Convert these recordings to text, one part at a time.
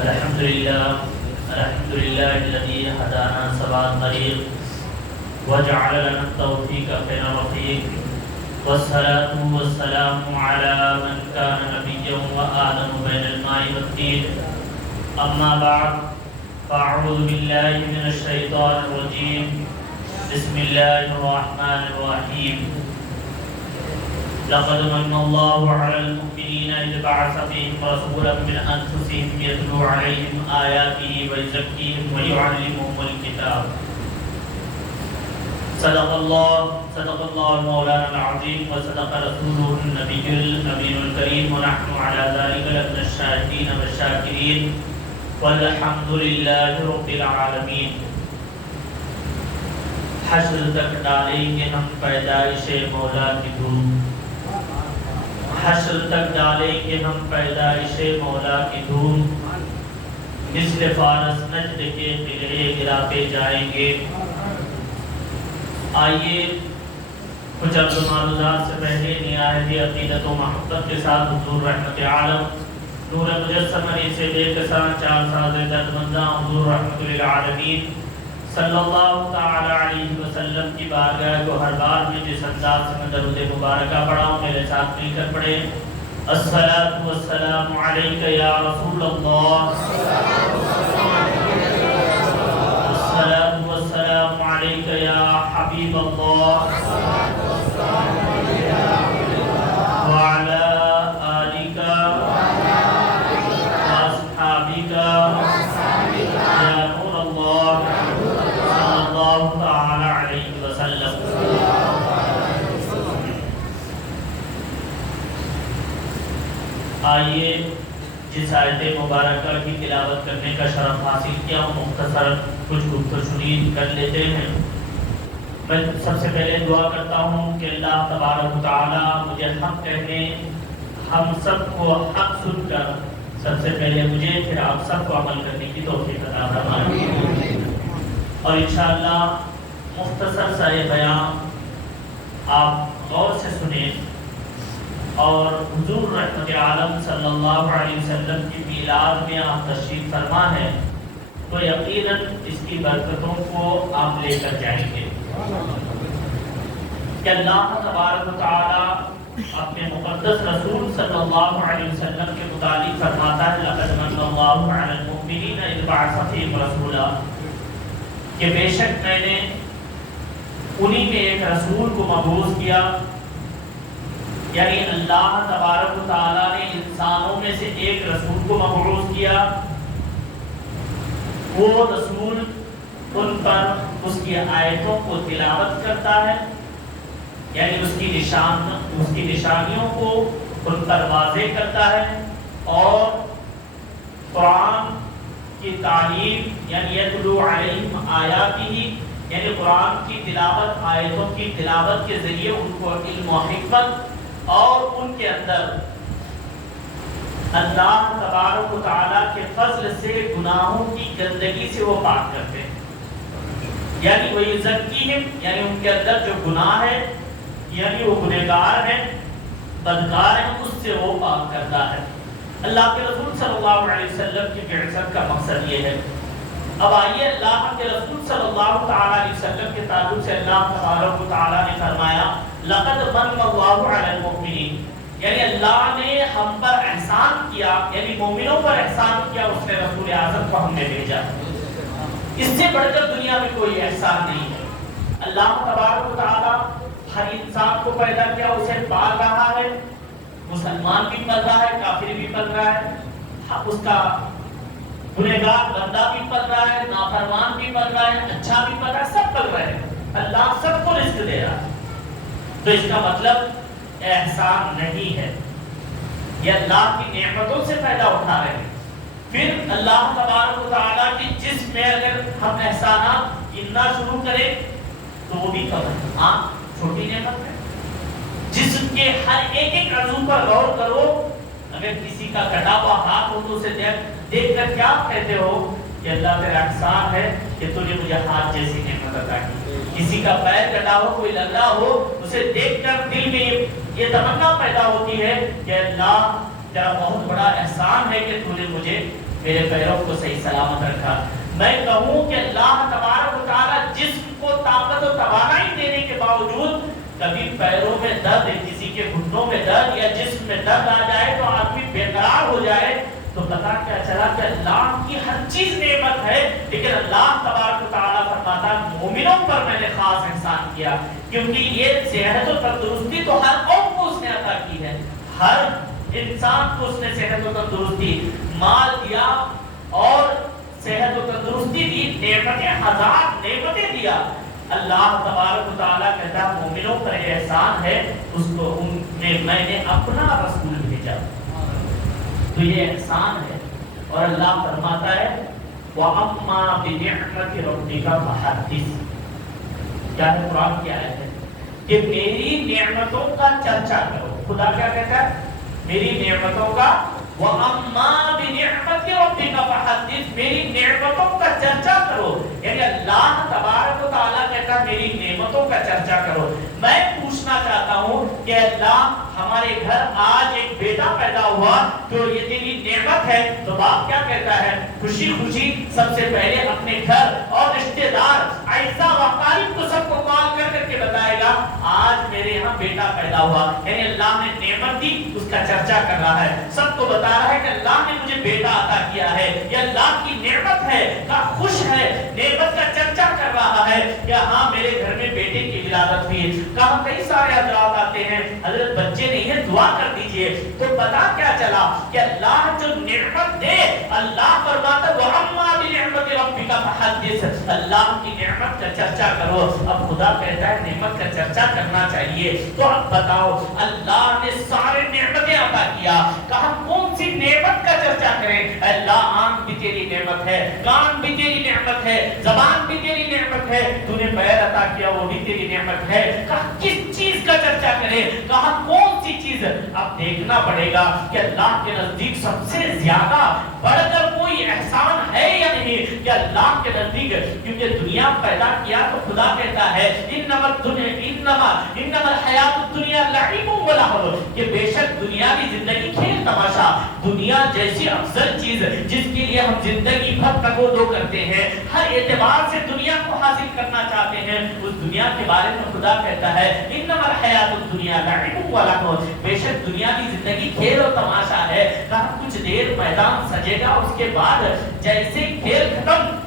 الحمد لله الذي هدانا سواء الطريق وجعل لنا التوفيق خير رفيق، والصلاة والسلام على من كان نبيا وآدم بين الماء والطين. أما بعد، فأعوذ بالله من الشيطان الرجيم. بسم الله الرحمن الرحيم. لقد من الله على المؤمنين إذ بعث فيهم رسولا من أنفسهم يتلو عليهم آياته ويزكيهم ويعلمهم الكتاب. صدق الله مولانا العظيم، وصدق رسوله النبي الأمين الكريم، ونحن على ذلك لمن الشاهدين والشاكرين، والحمد لله رب العالمين. حشر تک ڈالیں گے ہم پیدائش مولا کی دھوم، حشر تک ڈالیں گے ہم پیدائش مولا کی دھوم، مثل فارس نجد کے قلعے گراتے جائیں گے. آئیے کچھ عرض و معروضات سے پہلے نہایت عقیدت و محبت کے ساتھ حضور رحمت عالم نور مجسم علی سے بے کساں چار ساز دردمنداں حضور رحمت للعالمین صلی اللہ تعالی علیہ وسلم کی بارگاہ کو ہر بار میں جس انداز سے میں درود مبارکہ پڑھاؤں میرے ساتھ مل کر پڑھیں. الصلاۃ والسلام علیک یا رسول اللہ، الصلاۃ والسلام علیک یا حبیب اللہ، وعلی آلک واصحابک یا نور اللہ صلی اللہ تعالی علیہ وسلم. آئیے جس آیت مبارکہ کی تلاوت کرنے کا شرف حاصل کیا ہوں مختصر کچھ گفتگو کر لیتے ہیں. میں سب سے پہلے دعا کرتا ہوں کہ اللہ تبارک و تعالی مجھے حق کہنے، ہم سب کو حق سن کر سب سے پہلے مجھے پھر آپ سب کو عمل کرنے کی توفیق عطا فرمائے. اور انشاءاللہ مختصر سا یہ بیان آپ غور سے سنیں، اور حضور رحمت عالم صلی اللہ علیہ وسلم کی میلاد میں آپ تشریف فرما ہے تو یقیناً اس کی برکتوں کو آپ لے کر جائیں گے کہ اللہ تبارک و تعالی اپنے مقدس رسول صلی اللہ علیہ وسلم کے متعلق فرماتا ہے لقد من اللہ علی المؤمنین اذ بعث فیہم رسولا، کہ بے شک میں نے انہی میں ایک رسول کو مبعوث کیا. یعنی اللہ تبارک و تعالیٰ نے انسانوں میں سے ایک رسول کو مبعوث کیا، وہ رسول ان پر اس کی آیتوں کو تلاوت کرتا ہے، یعنی اس کی نشانیوں کو ان پر واضح کرتا ہے، اور قرآن کی تعلیم یعنی یتلو علیہم آیاتہ، یعنی قرآن کی تلاوت، آیتوں کی تلاوت کے ذریعے ان کو علم و حکمت اور ان کے اندر اللہ تبارک و تعالیٰ کے فضل سے گناہوں کی گندگی سے وہ پاک کرتے ہیں. یعنی وہ یزکیہم، یعنی ان کے اندر جو گناہ ہے، یعنی وہ گنہگار ہیں، بدکار ہیں، اس سے وہ پاک کرتا ہے. اللہ کے رسول صلی اللہ علیہ وسلم کی بعثت کا مقصد یہ ہے. اب آئیے اللہ کے رسول صلی اللہ تعالی علیہ وسلم کے تعلق سے اللہ تبارک و تعالی نے فرمایا لقد من اللہ علی المؤمنین، یعنی اللہ نے ہم پر احسان کیا، یعنی مومنوں پر احسان کیا، اس نے رسول اعظم کو ہم نے بھیجا. اس سے بڑھ کر دنیا میں کوئی احسان نہیں ہے. اللہ تبارک و تعالی ہر انسان کو پیدا کیا، اسے پال رہا ہے، مسلمان بھی پل رہا ہے، کافر بھی پل رہا ہے، اس کا گنہگار بندہ بھی پل رہا ہے، نافرمان بھی پل رہا ہے، اچھا بھی پل رہا ہے، سب پل رہے ہیں. اللہ سب کو رزق دے رہا ہے. تو اس کا مطلب احسان نہیں ہے، یہ اللہ کی نعمتوں سے پیدا اٹھا رہے ہیں. پھر اللہ تبارک و تعالیٰ کی جسم میں اگر ہم احسانات گننا شروع کریں تو وہ بھی کم ہے. آنکھ چھوٹی نعمت ہے، جسم کے ہر ایک عضو پر غور کرو. اگر کسی کا کٹا ہوا ہاتھ ہو تو اسے دیکھ کر کیا کہتے ہو کہ اللہ تیرا احسان ہے کہ تو نے مجھے ہاتھ جیسی نعمت عطا کی. کسی کا پیر کٹا ہو، کوئی لنگڑا ہو، اسے دیکھ کر دل میں یہ تمنا پیدا ہوتی ہے کہ اللہ تیرا بہت بڑا احسان ہے کہ تو نے مجھے میرے پیروں کو صحیح سلامت رکھا. میں کہوں کہ اللہ تبارک و تعالیٰ جسم کو طاقت و توانائی دینے کے باوجود کبھی پیروں میں درد، کسی کے گھٹنوں میں درد یا جسم میں درد آ جائے تو آدمی بے قرار ہو جائے، تو پتا کیا چلا کہ اللہ کی ہر چیز نعمت ہے، لیکن اللہ تبارک و تعالیٰ فرماتا مومنوں پر میں نے خاص احسان کیا، کیونکہ یہ صحت و تندرستی تو ہر قوم کو اس نے عطا کی ہے، ہر انسان کو اس نے صحت و تندرستی، مال دیا اور صحت و تندرستی دی، نعمتیں ہزار نعمتیں دیا. اللہ تبارک و تعالیٰ کہتا ہے مومنوں پر احسان ہے، اس کو ان میں میں نے اپنا رسول بھیجا، تو یہ احسان ہے. اور اللہ فرماتا ہے وَأَمَّا بِنِعْمَةِ رَبِّكَ فَحَدِّثْ. کیا ہے قرآن کی آیت ہے کہ میری نعمتوں کا چرچا کرو. خدا کیا کہتا ہے؟ میری نعمتوں کا وَأَمَّا بِنِعْمَةِ رَبِّكَ فَحَدِّثْ، میری نعمتوں کا چرچا کرو. یعنی اللہ تبارک و تعالیٰ کہتا ہے میری نعمتوں کا چرچا کرو. میں پوچھنا چاہتا ہوں کہ اللہ ہمارے گھر آج ایک بیٹا پیدا ہوا تو یہ تیری نعمت ہے، تو باپ کیا کہتا ہے؟ خوشی خوشی سب سے پہلے اپنے گھر اور رشتہ دار اعزاء و اقارب کو سب کو کال کر کر کے بتائے گا آج میرے یہاں بیٹا پیدا ہوا. یعنی اللہ نے نعمت دی، اس کا چرچا کر رہا ہے، سب کو بتا رہا ہے کہ اللہ نے مجھے بیٹا عطا کیا ہے، یہ اللہ کی نعمت ہے، کا خوش ہے، نعمت کا چرچا کر رہا ہے کہ ہاں میرے گھر میں بیٹے کی ولادت ہوئی. کہاں کئی سارے حضرات آتے ہیں حضرت بچے نہیں ہے دعا کر دیجئے، تو پتا کیا چلا کہ اللہ جو نعمت دے، اللہ فرماتا وَأَمَّا بِنِعْمَةِ رَبِّكَ فَحَدِّثْ، اللہ کی نعمت کا چرچا کرو. اب خدا کہتا ہے نعمت کا چرچا کرنا چاہیے، تو اب بتاؤ اللہ نے سارے نعمتیں عطا کیا، کہاں کون سی نعمت کا چرچا کریں؟ اللہ آنکھ بھی تیری نعمت ہے، کان بھی تیری نعمت ہے، زبان بھی تیری نعمت ہے، تو نے پیر عطا کیا وہ بھی تیری نعمت ہے. کہاں کس چیز کا چرچا کریں، کہاں کون سی چیز؟ اب دیکھنا پڑے گا کہ اللہ کے نزدیک سب سے زیادہ بڑھ کر کوئی احسان ہے یا نہیں کہ اللہ کے نزدیک، کیونکہ دنیا پیدا کیا تو خدا کہتا ہے انما الحیات الدنیا لعب و لہو، کہ بے شک دنیاوی زندگی کھیل تماشا. دنیا جیسی افضل چیز جس کے لیے ہم زندگی بھر تگودو کرتے ہیں، ہر اعتبار سے دنیا کو حاصل کرنا چاہتے ہیں، اس دنیا کے بارے میں خدا کہتا ہے انما الحیات الدنیا لعب و لہو، بے شک دنیاوی زندگی کھیل اور تماشا ہے. کہاں کچھ دیر میدان سجے گا، اس کے بعد جیسے کھیل ختم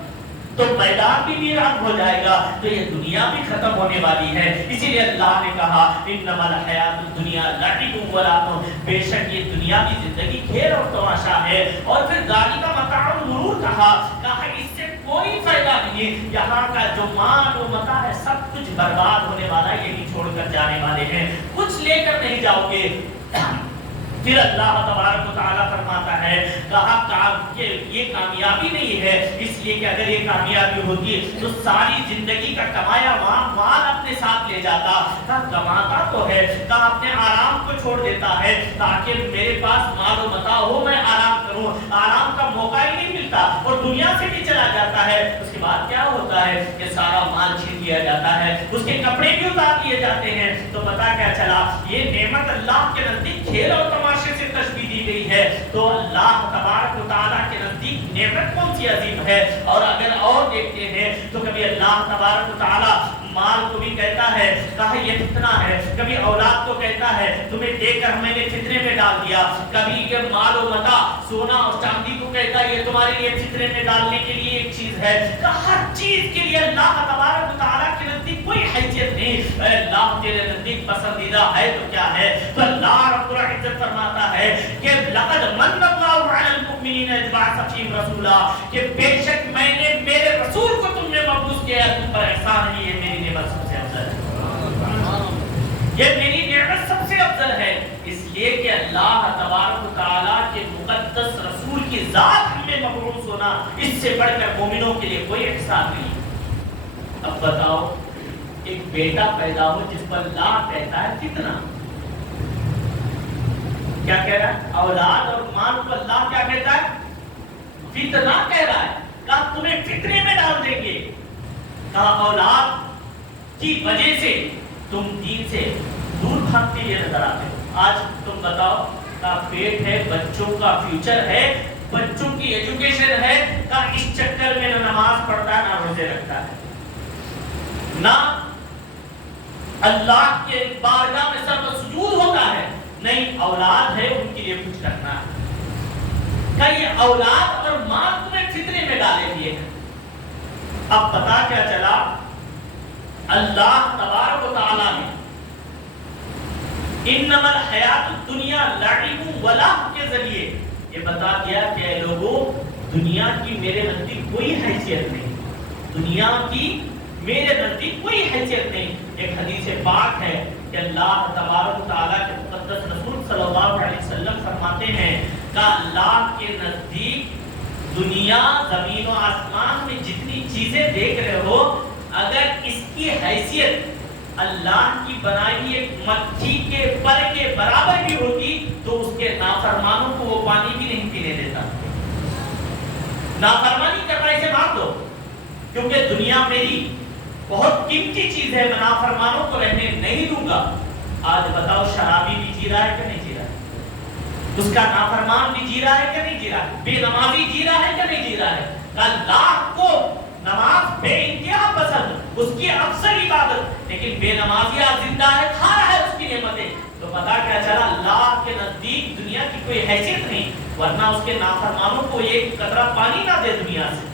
تو میدان بھی ویران ہو جائے گا، تو یہ دنیا بھی ختم ہونے والی ہے. اسی لیے اللہ نے کہا انما الحیات الدنیا لعب و لہو، بے شک یہ دنیا کی زندگی کھیل اور تماشا ہے. اور پھر گاڑی کا متاع الغرور کہا اس سے کوئی فائدہ نہیں، یہاں کا جو مال و متاع ہے سب کچھ برباد ہونے والا ہے، یہی چھوڑ کر جانے والے ہیں، کچھ لے کر نہیں جاؤ گے. پھر اللہ تبارک و تعالیٰ فرماتا ہے کہا کہ یہ کامیابی نہیں ہے، اس لیے کہ اگر یہ کامیابی ہوتی تو ساری زندگی کا کمایا مال اپنے ساتھ لے جاتا. کہا کماتا تو ہے، کہا اپنے آرام کو چھوڑ دیتا ہے تاکہ میرے پاس مال و متاع ہو، میں آرام کروں، آرام کا موقع ہی نہیں ملتا اور دنیا سے بھی چلا جاتا ہے. اس کے بعد کیا ہوتا ہے کہ سارا مال چھین لیا جاتا ہے، اس کے کپڑے بھی اتار لیے جاتے ہیں. تو پتا کیا چلا یہ نعمت اللہ کے نزدیک کھیل اور تماشے سے تشبیہ دی گئی ہے. تو اللہ تبارک و تعالیٰ کے نزدیک نعمت کون سی عظیم ہے. اور اگر اور دیکھتے ہیں تو کبھی اللہ تبارک و تعالیٰ مال کو بھی کہتا ہے کہا یہ فتنہ ہے، کبھی اولاد کو کہتا ہے تمہیں دے کر میں نے فتنے میں ڈال دیا، کبھی یہ مال و متاع سونا اور چاندی کو کہتا ہے یہ تمہارے لیے فتنے میں ڈالنے کے لیے ایک چیز ہے. کہ ہر چیز کے لیے اللہ تبارک و تعالیٰ کے نزدیک کوئی حیثیت نہیں. اللہ تیرے نزدیک پسندیدہ ہے تو کیا ہے؟ تو اللہ رب العزت فرماتا ہے کہ لقد من اللہ علی المؤمنین اذ بعث فیہم رسولا، کہ بے شک میں نے میرے رسول کو تم نے مبعوث کیا، تم پر احسان ہے، یہ میری نعمت سب سے افضل ہے، یہ میری نعمت سب سے افضل ہے. اس لیے کہ اللہ تبارک و تعالیٰ کے مقدس رسول کی ذات ہمیں مبعوث ہونا، اس سے بڑھ کر مومنوں کے لیے کوئی احسان نہیں. اب بتاؤ ایک بیٹا پیدا ہو جس پر اللہ کہتا ہے کتنا، کیا کہہ رہا ہے؟ اولاد اور مال پر اللہ کیا کہتا ہے؟ فتنہ کہہ رہا ہے. کہا تمہیں فتنے میں ڈال دیں گے، کہا اولاد کی وجہ سے تم دین سے دور بھاگتے ہوئے نظر آتے ہو. آج تم بتاؤ کا پیٹ ہے، بچوں کا فیوچر ہے، بچوں کی ایجوکیشن ہے، کہا اس چکر میں نہ نماز پڑھتا ہے نہ روزے رکھتا ہے، نہ اللہ کے بارگاہ میں سر سجود ہوتا ہے، نہیں اولاد ہے ان کے لیے کچھ کرنا ہے۔ کہ یہ اولاد اور ماں تمہیں فتنے میں ڈالے دیے ہیں۔ اب پتا کیا چلا، اللہ تبارک و تعالیٰ نے انما الحیات الدنیا لعب و لہو کے ذریعے یہ بتا دیا کہ اے لوگوں، دنیا کی میرے نزدیک کوئی حیثیت نہیں، دنیا کی میرے نزدیک کوئی حیثیت نہیں۔ ایک حدیث پاک ہے کہ اللہ تبارک و تعالیٰ کے مقدس رسول صلی اللہ علیہ وسلم فرماتے ہیں کہ اللہ کے نزدیک دنیا زمین و آسمان میں جتنی چیزیں دیکھ رہے ہو، اگر اس کی حیثیت اللہ کی بنائی ہوئی ایک مکھی کے پر کے برابر بھی ہوتی تو اس کے نافرمانوں کو وہ پانی بھی نہیں پینے دیتا۔ نافرمانی کرنا اسے مار دو، کیونکہ دنیا میری بہت قیمتی چیز ہے، میں نافرمانوں کو رہنے نہیں دوں گا۔ آج بتاؤ شرابی بھی جی رہا ہے کہ نہیں جی رہا ہے؟ اس کا نافرمان بھی جی رہا ہے کہ نہیں جی رہا ہے؟ بے نمازی جی رہا ہے کہ نہیں جی رہا ہے؟ اللہ کو نماز بے انتہا پسند، اس کی افضل عبادت، لیکن بے نمازی آج زندہ ہے، کھا رہا ہے اس کی نعمتیں، تو پتا کیا چلا اللہ کے نزدیک دنیا کی کوئی حیثیت نہیں، ورنہ اس کے نافرمانوں کو ایک قطرہ پانی نہ دے دنیا سے۔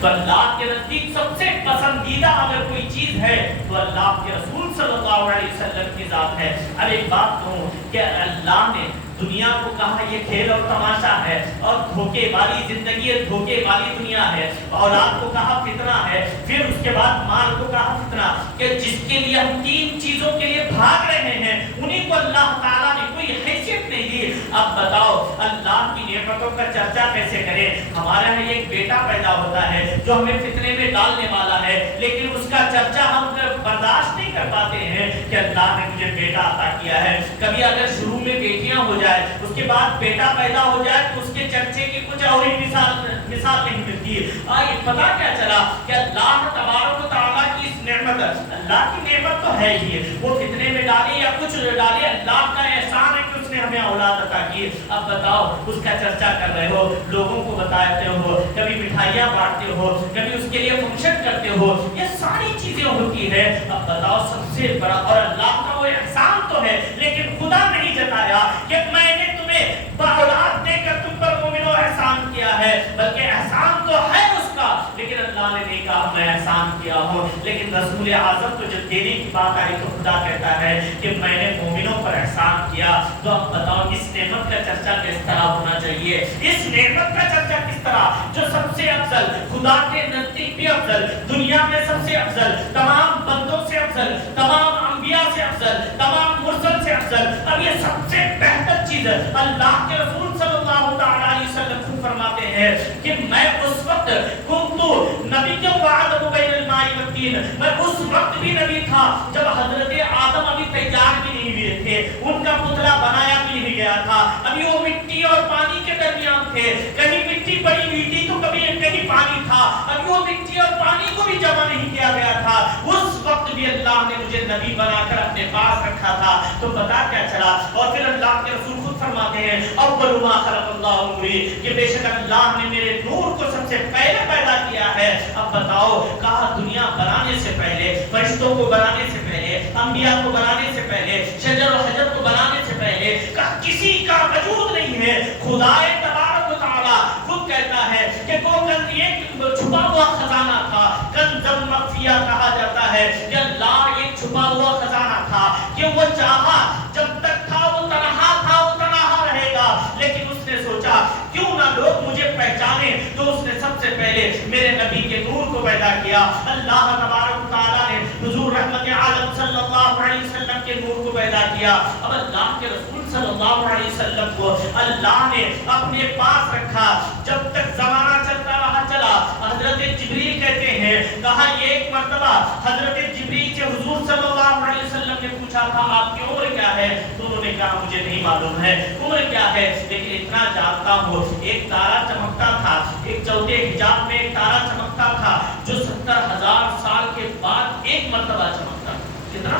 تو اللہ کے نزدیک سب سے پسندیدہ اگر کوئی چیز ہے تو اللہ کے رسول صلی اللہ علیہ وسلم کی ذات ہے۔ اب ایک بات کہوں کہ اللہ نے دنیا کو کہا یہ کھیل اور تماشا ہے اور دھوکے والی زندگی ہے، دھوکے والی دنیا ہے، اولاد کو کہا فتنہ ہے، پھر اس کے بعد مال کو کہا فتنہ، کہ جس کے لیے ہم تین چیزوں کے لیے بھاگ رہے ہیں انہیں کو اللہ تعالیٰ نے کوئی حیثیت نہیں دی۔ اب بتاؤ اللہ کی نعمتوں کا چرچا کیسے کریں؟ ہمارے یہاں ایک بیٹا پیدا ہوتا ہے جو ہمیں فتنے میں ڈالنے والا ہے، لیکن اس کا چرچا ہم برداشت نہیں کر پاتے ہیں کہ اللہ نے مجھے بیٹا عطا کیا ہے۔ کبھی اگر شروع میں بیٹیاں ہو جائے، اس کے بعد بیٹا پیدا ہو جائے تو اس کے چرچے کی کچھ اور ہی مثال نہیں ملتی۔ یہ پتا کیا چلا کہ اللہ تبارک و تعالیٰ کی اس نعمت، اللہ کی نعمت تو ہے ہی، وہ فتنے میں ڈالے یا کچھ ڈالے، اللہ کا احسان ہے کہ اس نے ہمیں اولاد عطا کی۔ اب بتاؤ اس کا چرچا کر رہے ہو، لوگوں کو بتاتے ہو، کبھی مٹھائیاں بانٹتے ہو، کبھی اس کے لیے فنکشن کرتے ہو، یہ ساری چیزیں ہوتی ہے۔ اب بتاؤ سب سے بڑا اور اللہ کا وہ احسان تو ہے، لیکن خدا نہیں جتایا کہ میں نے تمہیں اولاد دے کر تم پر مومنوں احسان کیا ہے، بلکہ احسان تو ہے اس کا، لیکن اللہ نے نہیں کہا میں احسان کیا ہوں۔ لیکن رسول اعظم کو جب دینے کی بات آئی تو خدا کہتا ہے کہ میں نے مومنوں پر احسان کیا۔ تو اب بتاؤ اس نعمت کا چرچا کس طرح ہونا چاہیے؟ اس نعمت کا چرچا کس طرح جو سب سے افضل، خدا کے نزدیک بھی افضل، دنیا میں سب سے افضل، تمام بندوں سے افضل، تمام انبیاء سے افضل، تمام مرسل سے افضل، اب یہ سب سے بہتر چیز ہے۔ اللہ کے رسول صلی اللہ علیہ وسلم خود فرماتے ہیں کہ میں اس وقت کنتو نبی کے بعد بین الماء والطین، میں اس وقت بھی نبی تھا جب حضرت آدم ابھی تیار بھی نہیں ہوئے تھے، ان کا پتلا بنایا بھی نہیں گیا تھا، ابھی وہ مٹی اور پانی کے درمیان تھے، کہیں مٹی پڑی ہوئی تھی تو کبھی کہیں پانی تھا، ابھی وہ مٹی اور پانی کو بھی جمع نہیں کیا گیا تھا، اس وقت بھی اللہ نے مجھے نبی بنا کر اپنے پاس رکھا تھا۔ تو پتا کیا چلا؟ اور پھر اللہ کے رسول خود فرماتے ہیں اول ما خلق اللہ نوری، کہ بے شک اللہ نے میرے نور کو سب سے پہلے پیدا کیا ہے۔ اب بتاؤ کہا دنیا بنانے سے پہلے، فرشتوں کو بنانے سے پہلے، انبیاء کو بنانے سے پہلے، شجر و حجر کو بنانے سے پہلے کسی کا وجود نہیں ہے۔ خدا تبارک و تعالیٰ خود کہتا ہے کہ وہ کنز ایک چھپا ہوا خزانہ تھا، کنز مخفیہ کہا جاتا ہے کہ اللہ ایک چھپا ہوا خزانہ تھا کہ وہ چاہا جب تک تھا وہ تنہا رہے گا، لیکن اس نے سوچا کیوں نہ لوگ مجھے پہچانے، تو اس نے سب سے پہلے میرے نبی کے نور کو پیدا کیا۔ اللہ تبارک و تعالیٰ نے حضور رحمت عالم صلی اللہ علیہ وسلم کے نور کو پیدا کیا۔ اب اللہ کے رسول صلی اللہ علیہ وسلم کو اللہ نے اپنے پاس رکھا، جب تک زمانہ چلتا رہا چلا۔ حضرت جبریل کہتے ہیں کہا ایک مرتبہ حضرت جبریل سے حضور صلی اللہ علیہ وسلم نے پوچھا تھا آپ کی عمر کیا ہے؟ تو انہوں نے کہا مجھے نہیں معلوم ہے عمر کیا ہے، لیکن اتنا جانتا ہوں ایک تارا چمکتا تھا، ایک چوتھے حجاب میں ایک تارا چمکتا تھا جو 70,000 سال کے بعد ایک مرتبہ چمکتا تھا۔ کتنا؟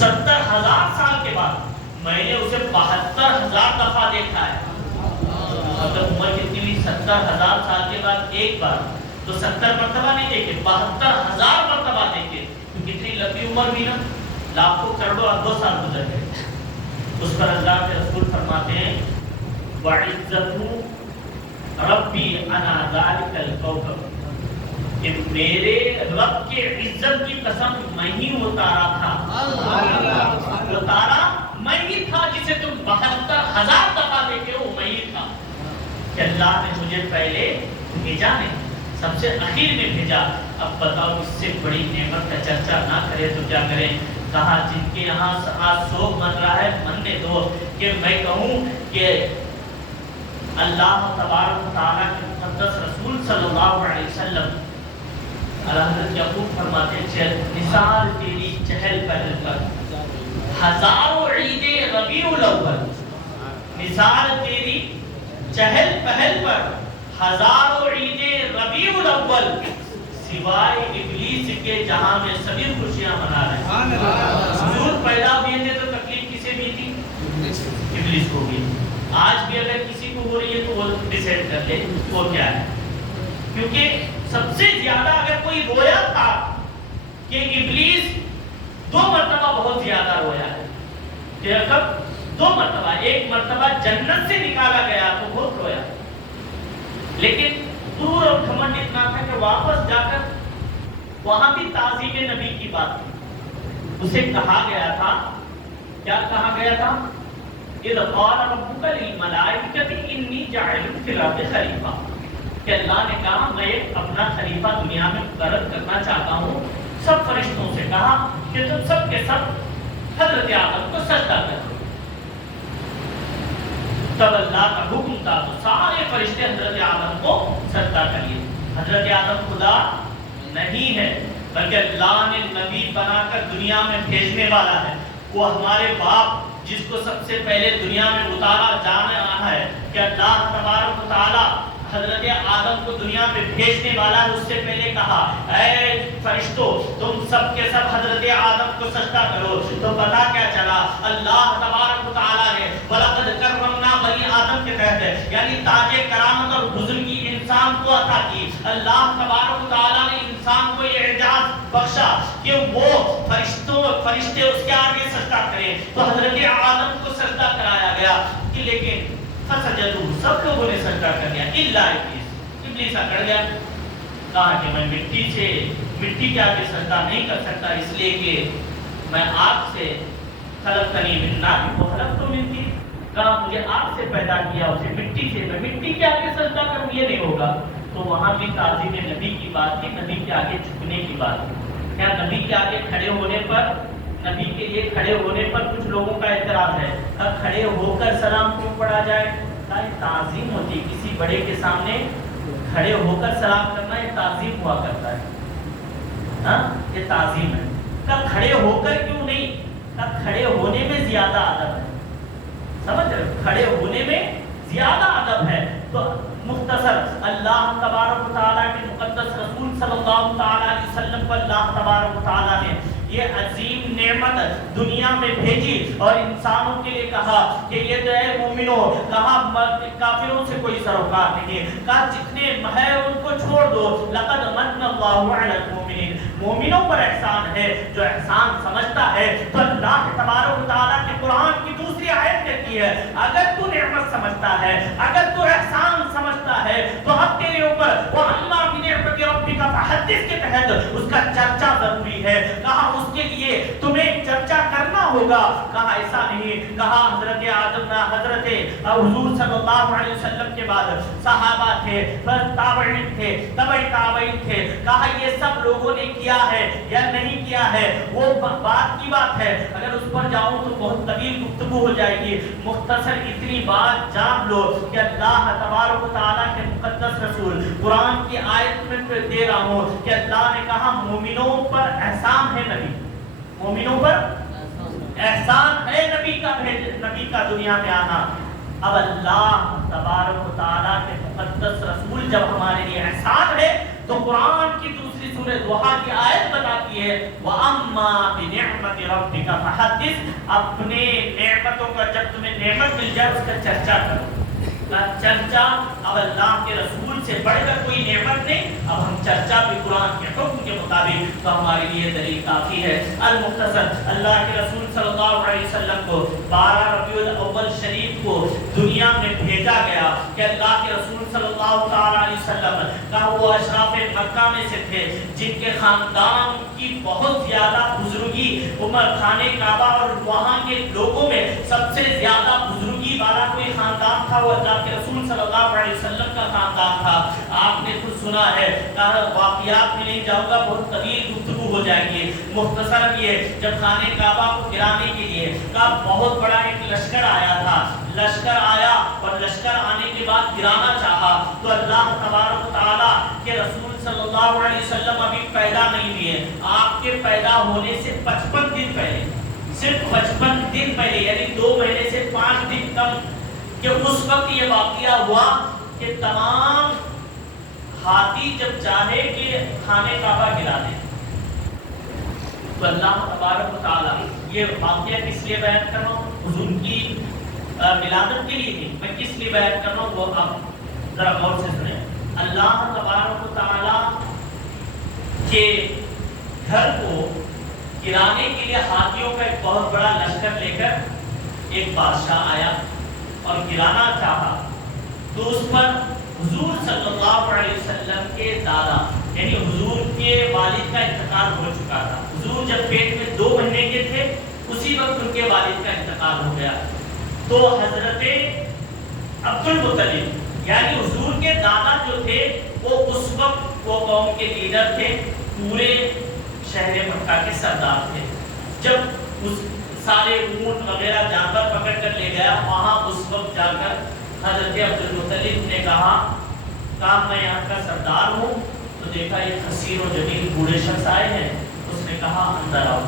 70,000 سال کے بعد۔ میں نے اسے 72,000 دفعہ دیکھا ہے۔ اب جب عمر کتنی ہوئی 70,000 سال کے بعد ایک بار، تو 70 مرتبہ نہیں دیکھے، 72,000 مرتبہ دیکھے، تو کتنی لمبی عمر بھی نا، لاکھوں کروڑوں اربوں سال گزر گئے۔ اس پر اللہ کے رسول فرماتے ہیں وَعِزَّتُ رَبِّي عَلَى ذَلِكَ الْكَوْكَبِ، کہ میرے رب کے عزت کی قسم میں ہی وہ تارا تھا، وہ تارا میں ہی تھا جسے تم 72,000 دفعہ دیکھے ہو، میں ہی تھا، کہ اللہ نے مجھے پہلے بھیجا نہیں، سب سے اخیر میں بھیجا۔ اب بتاؤ اس سے بڑی نعمت کا چرچا نہ کرے تو کیا کریں؟ کہا جن کے یہاں آج سوگ من رہا ہے مننے دو، کہ میں کہوں کہ اللہ تبارک و تعالیٰ کے مقدس رسول صلی اللہ علیہ وسلم حضرت یعقوب فرماتے ہیں نثار تیری چہل پہل پر ہزاروں عید ربیع الاول، نثار تیری چہل پہل پر ہزاروں عید ربیع الاول، سوائے ابلیس کے جہاں میں سبھی خوشیاں منا رہے ہیں۔ حضور پیدا ہوئے تھے تو تکلیف کسے بھی تھی؟ ابلیس کو بھی۔ آج بھی اگر کسی کو ہو رہی ہے تو وہ ڈیسائیڈ کر لے وہ کیا ہے، کیونکہ سب سے زیادہ اگر کوئی رویا تھا کہ ابلیس 2 مرتبہ بہت زیادہ رویا ہے، کہ کب 2 مرتبہ، ایک مرتبہ جنت سے نکالا گیا تو بہت رویا، لیکن دور اور گھمنڈ اتنا تھا کہ واپس جا کر وہاں بھی تعظیم نبی کی بات تھی، اسے کہا گیا تھا، کیا کہا گیا تھا؟ اذ قال ربک للملائکۃ انی جاعل فی الارض خلیفہ، کہ اللہ نے کہا میں ایک اپنا خلیفہ دنیا میں مقرر کرنا چاہتا ہوں۔ سب فرشتوں سے کہا کہ تم سب کے سب حضرت آدم کو سجدہ کرو، تب اللہ کا حکم تھا تو سارے فرشتے حضرت آدم کو سجدہ کریے۔ حضرت آدم خدا نہیں ہے بلکہ اللہ نے نبی بنا کر دنیا میں بھیجنے والا ہے، وہ ہمارے باپ جس کو سب سے پہلے دنیا میں اتارا جانا ہے، کہ اللہ تبارک و تعالی حضرت آدم کو دنیا میں بھیجنے والا ہے، اس سے پہلے کہا اے فرشتوں تم سب کے سب حضرت آدم کو سجدہ کرو، تو پتا کیا چلا؟ اللہ تبارک و تعالی نے وَلَقَدْ كَرَّمْنَا بَنِي آدم کے تحت یعنی تاج کرامت اور بزرگی انسان کو عطا کی۔ اللہ تبارک و تعالی نے انسان کو یہ اعزاز بخشا کہ وہ فرشتے اس کے آگے سجدہ کریں، تو حضرت آدم کو سجدہ کرایا گیا، کہ لیکن فسجدوا سب لوگوں نے سجدہ کر دیا الا ابلیس، ابلیس اکڑ گیا، کہا کہ میں مٹی کے آگے سجدہ نہیں کر سکتا، اس لیے کہ میں آگ سے خلقتنی من نار وخلقتہ من طین، کہا مجھے آگ سے پیدا کیا، اسے مٹی سے، میں مٹی کے آگے سجدہ کروں یہ نہیں ہوگا۔ تو وہاں بھی تعظیم نبی کی بات تھی، نبی کے آگے جھکنے کی بات تھی۔ کیا نبی کے آگے کھڑے ہونے پر، نبی کے لیے کھڑے ہونے پر کچھ لوگوں کا اعتراض ہے، کھڑے ہو کر سلام کیوں پڑھا جائے؟ تعظیم ہوتی ہے، کسی بڑے کے سامنے کھڑے ہو کر سلام کرنا یہ تعظیم ہوا کرتا ہے، ہاں یہ تعظیم ہے۔ کب کھڑے ہو کر کیوں نہیں؟ کب کھڑے ہونے میں زیادہ ادب ہے، سمجھ رہے ہو؟ کھڑے ہونے میں زیادہ ادب ہے۔ تو مختصر اللہ تبارک و تعالیٰ کے مقدس رسول صلی اللہ تعالیٰ علیہ وسلم کو اللہ تبارک و تعالیٰ نے یہ عظیم نعمت دنیا میں بھیجی اور انسانوں کے لیے کہا کہ یہ تو اے مومنوں، کہا کافروں سے کوئی سروکار نہیں ہے، کہا جتنے ہیں ان کو چھوڑ دو، لقد من اللہ علی المؤمنین، مومنوں پر احسان ہے۔ جو احسان سمجھتا ہے تو اللہ تبارک و تعالیٰ کے قرآن کی دوسری آیت کہتی ہے اگر تو نعمت سمجھتا ہے، اگر تو احسان سمجھتا ہے تو اب تیرے اوپر وَأَمَّا بِنِعْمَتِ رَبِّكَ فَحَدِّثْ کے تحت اس کا چرچا ضروری ہے۔ کہا اس کے لیے تمہیں چرچا کرنا ہوگا، کہا ایسا نہیں، کہا حضرت آدم حضرت حضور صلی اللہ علیہ وسلم کے بعد صحابہ تھے، تابعین تھے، تبعی تابعین تھے، کہا یہ سب لوگوں نے کیا ہے یا نہیں کیا ہے وہ بات کی بات ہے، اگر اس پر جاؤں تو بہت طویل گفتگو ہو جائے گی، مختصر اتنی بات جان لو کہ اللہ تبارک و تعالیٰ کے مقدس رسول قرآن کی آیت میں دے رہا ہوں کہ اللہ نے کہا مومنوں پر احسان ہے، نبی مومنوں پر احسان ہے نبی کا دنیا میں آنا۔ اب اللہ تبارک و تعالیٰ کے مقدس رسول جب ہمارے لیے احسان ہے تو قرآن کی دوسری سورہ دوحہ کی آیت بتاتی ہے وَأَمَّا بِنِعْمَةِ رَبِّكَ فَحَدِّثْ، اپنے نعمتوں کا جب تمہیں نعمت مل جائے اس کا چرچا کرو، چرچا اب اللہ کے رسول سے بڑھ کر کوئی نعمت نہیں، اب ہم چرچا بھی قرآن کے حکم کے مطابق تو ہمارے لیے دلیل کافی ہے۔ المختصر، اللہ کے رسول صلی اللہ علیہ وسلم کو 12 ربیع الاول شریف کو دنیا میں بھیجا گیا کہ اللہ کے رسول صلی اللہ تعالی علیہ وسلم کا وہ اشراف مکہ میں سے تھے جن کے خاندان کی بہت زیادہ بزرگی، عمر خانے کعبہ اور وہاں کے لوگوں میں سب سے زیادہ بزرگی والا کوئی خاندان تھا، وہ اللہ کے رسول صلی اللہ علیہ وسلم کا خاندان تھا۔ آپ نے خود سنا ہے، واقعات میں نہیں جاؤں گا، بہت طویل گفتگو ہو جائے گی، مختصر یہ جب خانے کعبہ کو گرانے کے لیے کا بہت بڑا ایک لشکر آیا تھا، لشکر آیا اور لشکر آنے کے بعد گرانا چاہا تو اللہ تبارک و تعالیٰ کے رسول صلی اللہ علیہ وسلم ابھی پیدا نہیں ہوئے، آپ کے پیدا ہونے سے 55 دن پہلے، صرف 55 دن پہلے، یعنی 2 مہینے سے 5 دن کم، کہ اس وقت یہ واقعہ ہوا کہ تمام ہاتھی جب چاہے کہ خانے کعبہ گرا دے تو اللہ تبارک و تعالیٰ، یہ واقعہ کس لیے بیان کر رہا ہوں؟ حضور کی ولادت کے لیے نہیں، میں کس لیے بیان کر رہا ہوں وہ آپ ذرا غور سے سنیں۔ اللہ تبارک و تعالیٰ کے گھر کو گرانے کے لیے ہاتھیوں کا ایک بہت بڑا لشکر لے کر ایک بادشاہ آیا اور گرانا چاہا تو اس پر حضور صلی اللہ علیہ وسلم کے دادا یعنی حضور کے والد کا انتقال ہو چکا تھا۔ حضور جب پیٹ میں 2 مہینے کے تھے اسی وقت ان کے والد کا انتقال ہو گیا، تو حضرت عبد المطلب یعنی حضور کے دادا جو تھے وہ اس وقت وہ قوم کے لیڈر تھے، پورے شہر مکہ کے سردار تھے۔ جب اس سارے اونٹ وغیرہ جانور پکڑ کر لے گیا، وہاں اس وقت جا کر حضرت عبد المطلب نے کہا میں یہاں کا سردار ہوں، تو دیکھا یہ حسین و جمیل بوڑھے شخص آئے ہیں، اس نے کہا اندر آؤ۔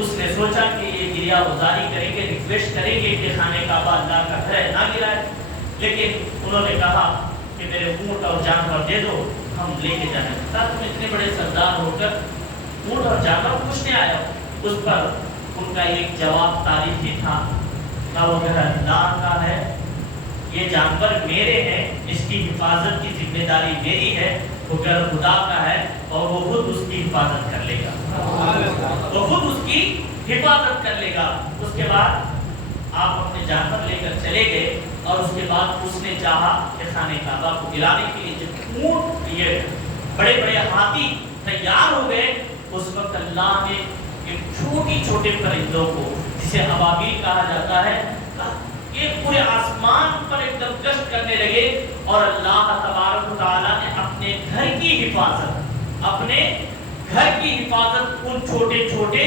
اس نے سوچا کہ یہ گریا گزاری کریں گے، ریکویسٹ کریں گے کہ خانے کعبہ اللہ کا گھر ہے، نہ گرائے، لیکن انہوں نے کہا کہ میرے اونٹ اور جانور دے دو، ہم لے کے جائیں۔ تم اتنے بڑے سردار ہو کر اونٹ اور جانور پوچھنے آئے ہو؟ اس پر ان کا ایک جواب تاریخی تھا، نہ وہ گھر اللہ کا ہے، یہ جانور میرے ہیں، اس کی حفاظت کی ذمہ داری میری ہے، وہ گھر خدا کا ہے اور وہ خود اس کی حفاظت کر لے گا، وہ خود اس کی حفاظت کر لے گا۔ اس کے بعد آپ اپنے جانور لے کر چلے گئے اور اس کے بعد اس نے چاہا کہ خانے کعبہ کو گرانے کے لیے جب اونٹ یہ بڑے بڑے ہاتھی تیار ہو گئے، اس وقت اللہ نے ایک چھوٹی چھوٹے پرندوں کو جسے ابابیل کہا جاتا ہے، یہ پورے آسمان پر ایک دم گشت کرنے لگے اور اللہ تبارک و تعالیٰ نے اپنے گھر کی حفاظت ان چھوٹے چھوٹے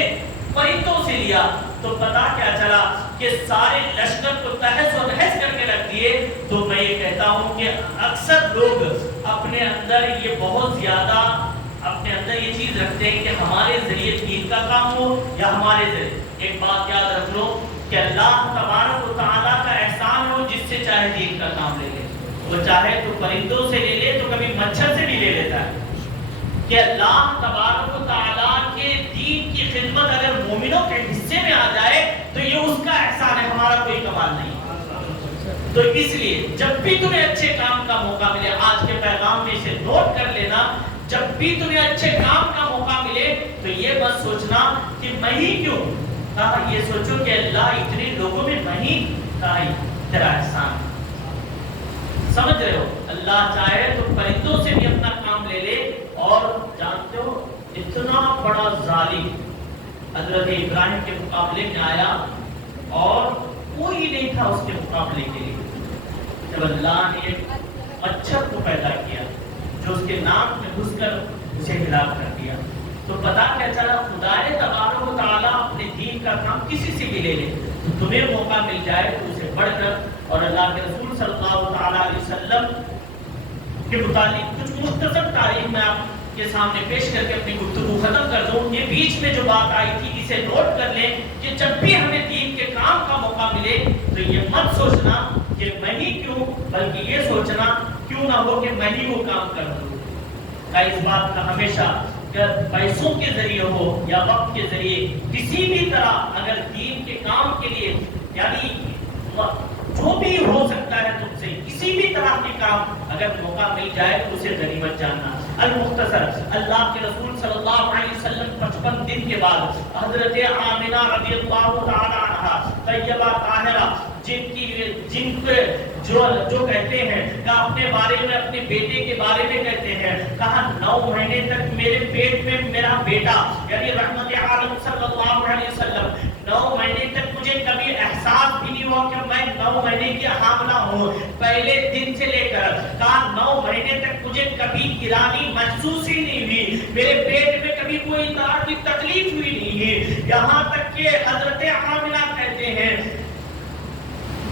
پرندوں سے لیا۔ تو پتا کیا چلا کہ سارے لشکر کو تہس و نہس کر کے رکھ دیے۔ تو میں یہ کہتا ہوں کہ اکثر لوگ اپنے اندر یہ بہت زیادہ اپنے اندر یہ چیز رکھتے ہیں کہ ہمارے ذریعے دین کا کام ہو یا ہمارے ذریعے۔ ایک بات یاد رکھ لو کہ اللہ تبارک و تعالیٰ کا احسان ہو، جس سے چاہے دین کا کام لے لے، وہ چاہے تو پرندوں سے لے لے تو کبھی مچھر سے بھی لے لیتا ہے، کہ اللہ تبارک و تعالیٰ کے دین کی خدمت اگر مومنوں کے حصے میں آ جائے تو یہ اس کا احسان ہے، ہمارا کوئی کمال نہیں۔ تو اس لیے جب بھی تمہیں اچھے کام کا موقع ملے، آج کے پیغام میں اسے نوٹ کر لینا، جب بھی تمہیں اچھے کام کا موقع ملے تو یہ بس سوچنا کہ میں ہی کیوں، یہ سوچو کہ اللہ اتنے لوگوں میں میں ہی تیرا احسان، سمجھ رہے ہو؟ اللہ چاہے تو پرندوں سے بھی اپنا کام لے لے۔ اور جانتے ہو اتنا بڑا ظالم حضرت ابراہیم کے مقابلے میں آیا اور کوئی نہیں تھا اس کے مقابلے کے لیے، جب اللہ نے ایک مچھر کو پیدا کیا جو اس کے ناک میں گھس کر اسے ہلاک کر دیا، تو پتا کیا چلا؟ خدا تبارک و تعالیٰ اپنے دین کا کام کسی سے بھی لے لے، تو تمہیں موقع مل جائے تو اسے بڑھ کر۔ اور اللہ کے رسول صلی اللہ تعالیٰ علیہ وسلم کے متعلق کچھ مختصر تاریخ میں آپ کے سامنے پیش کر کے اپنی گفتگو ختم کر دوں۔ یہ بیچ میں جو بات آئی تھی اسے نوٹ کر لیں کہ جب بھی ہمیں دین کے کام کا موقع ملے تو یہ مت سوچنا کہ میں ہی کیوں، بلکہ یہ سوچنا کیوں نہ ہو کہ میں ہی وہ کام کر دوں۔ اس بات کا ہمیشہ پیسوں کے ذریعے ہو یا وقت کے ذریعے کسی بھی طرح اگر دین کے کام کے لیے یعنی جو بھی ہو سکتا ہے تم سے کسی بھی طرح کے کام اگر موقع مل جائے تو اسے غنیمت جاننا۔ المختصر، اللہ کے رسول صلی اللہ علیہ وسلم 55 دن کے بعد حضرت آمنہ رضی اللہ تعالی عنہا طیبہ طاہرہ جن کے جو کہتے ہیں کہ اپنے بارے میں اپنے بیٹے کے بارے میں کہتے ہیں، کہا 9 مہینے تک میرے پیٹ میں میرا بیٹا یعنی رحمت عالم صلی اللہ علیہ وسلم 9 مہینے تک مجھے کبھی احساس بھی نہیں ہوا کہ میں 9 مہینے کی حاملہ ہوں۔ پہلے دن سے لے کر کہا 9 مہینے تک مجھے کبھی گرانی محسوس ہی نہیں ہوئی، میرے پیٹ میں کبھی کوئی طرح کی تکلیف ہوئی نہیں ہے۔ یہاں تک کہ حضرت آمنہ کہتے ہیں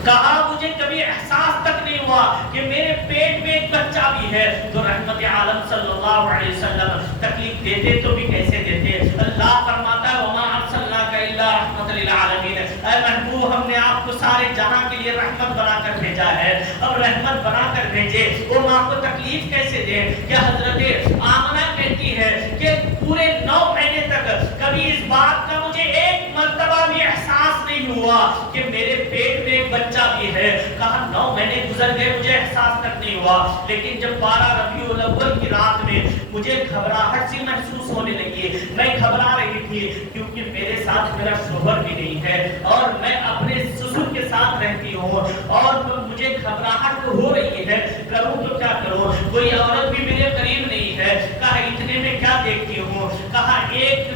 کہا مجھے کبھی احساس تک نہیں ہوا کہ میرے پیٹ میں ایک بچہ بھی ہے۔ تو رحمت عالم صلی اللہ علیہ وسلم تکلیف دیتے تو بھی کیسے دیتے؟ اللہ فرماتا ہے وما ارسلناک الا رحمۃ للعالمین، اے محبوب ہم نے آپ کو سارے جہاں کے لیے رحمت بنا کر بھیجا ہے۔ اب رحمت بنا کر بھیجے وہ ماں کو تکلیف کیسے دے؟ کہ حضرت آمنہ کہتی ہے کہ پورے 9 مہینے تک کبھی اس بات کا مجھے ایک مرتبہ بھی احساس نہیں ہوا کہ میرے پیٹ میں ایک بچہ بھی ہے۔ کہا 9 مہینے گزر گئے مجھے احساس تک نہیں ہوا، لیکن جب 12 ربیع الاول کی رات میں مجھے گھبراہٹ سی محسوس ہونے لگی، میں گھبرا رہی تھی کیونکہ میرے ساتھ میرا شوہر بھی نہیں ہے اور میں اپنے سسر کے ساتھ رہتی ہوں اور مجھے گھبراہٹ ہو رہی ہے، کروں تو کیا کروں؟ کوئی عورت بھی میرے قریب نہیں ہے۔ کہا اتنے میں کیا دیکھتی ہوں؟ کہا ایک